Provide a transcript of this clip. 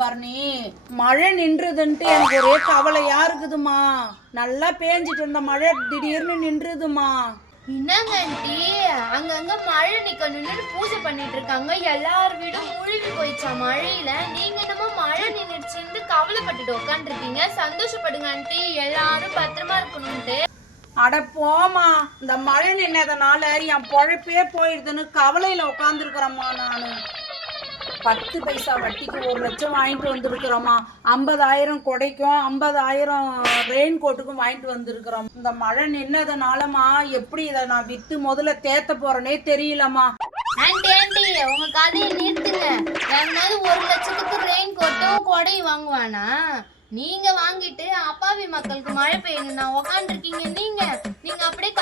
பரணி. மழை நின்றுதுன்ட்டு எனக்கு ஒரே கவலையா இருக்குதுமா. நல்லா பேஞ்சிட்டு இருந்த மழை திடீர்னு நின்றுதுமா. என்னங்க ஆண்டி, அங்கங்க மழை நிக்கணும்னு பூஜை பண்ணிட்டு இருக்காங்க. எல்லார் வீடும் முழுகி போயிடுச்சா மழையில. நீங்க என்னமோ மழை நின்றுச்சுன்னு கவலைப்பட்டுட்டு உட்காந்துருக்கீங்க. சந்தோஷப்படுங்க ஆண்டி, எல்லாரும் பத்திரமா இருக்கணும்ட்டு. அட போமா, இந்த மழை நின்னதுனால என் பொழப்பே போயிடுதுன்னு கவலையில உட்காந்துருக்கிறேம்மா. நானு 10 பைசா வட்டிக்கு 1 லட்சம் வாங்கிட்டு வந்திருக்கிறோமா. 50,000 கொடைக்கும் 50,000 ரெயின் கோட்டுக்கும் வாங்கிட்டு வந்திருக்கிறோம். இந்த மழை நின்னதுனாலமா எப்படி இதை நான் வித்து முதல்ல தேத்த போறேனே தெரியலம்மா. ஆண்டி ஆண்டி, உங்க கதையை நிறுத்துங்க. யாருனாவது 1 லட்சத்துக்கு ரெயின் கோட்டும் கொடையும் வாங்குவானா? நீங்க வாங்கிட்டு அப்பாவி மக்களுக்கு மழை பெய்யணும் நான் உக்காந்துருக்கீங்க. நீங்க அப்படியே